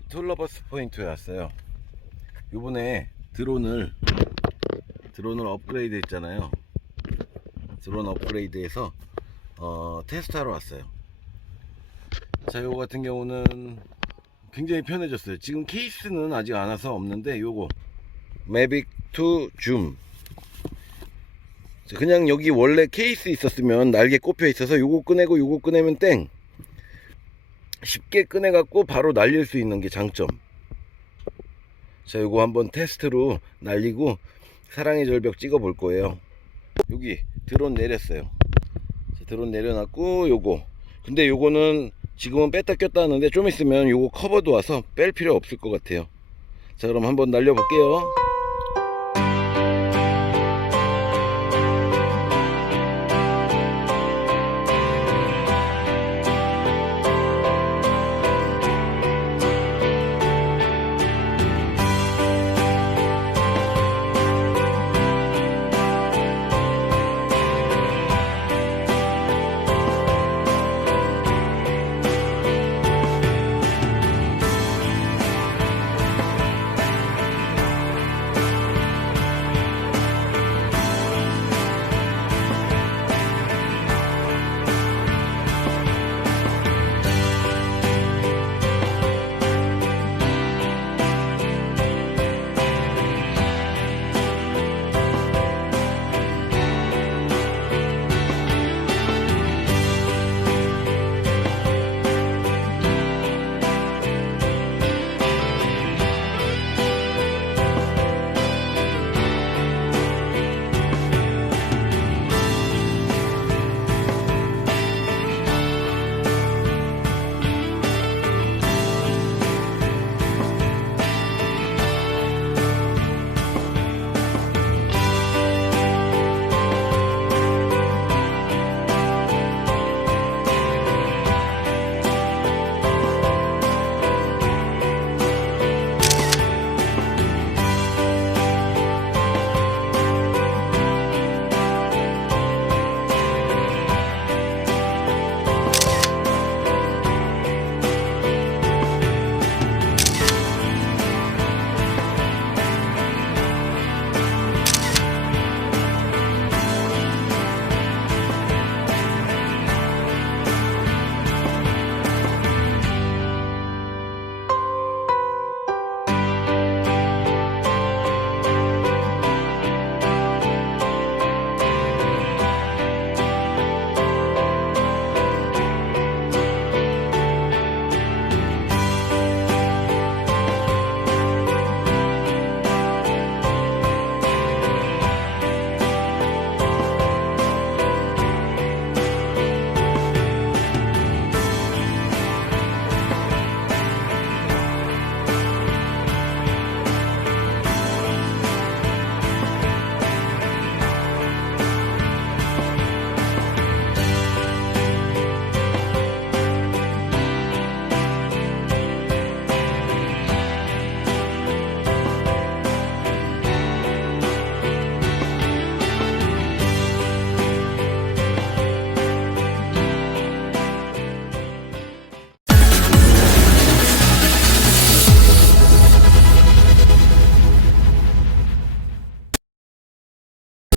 툴러버스 포인트에 왔어요. 요번에 드론을 드론을 업그레이드 했잖아요. 드론 업그레이드해서 어, 테스트하러 왔어요. 자, 요거 같은 경우는 굉장히 편해졌어요. 지금 케이스는 아직 안 와서 없는데 요거 매빅 2 줌. 자, 그냥 여기 원래 케이스 있었으면 날개 꼽혀 있어서 요거 꺼내고 요거 꺼내면 땡. 쉽게 꺼내갖고 바로 날릴 수 있는 게 장점. 자, 요거 한번 테스트로 날리고 사랑의 절벽 찍어 볼 거예요. 여기 드론 내렸어요. 자, 드론 내려놨고 요거. 근데 요거는 지금은 뺐다 꼈다 하는데 좀 있으면 요거 커버도 와서 뺄 필요 없을 것 같아요. 자, 그럼 한번 날려 볼게요.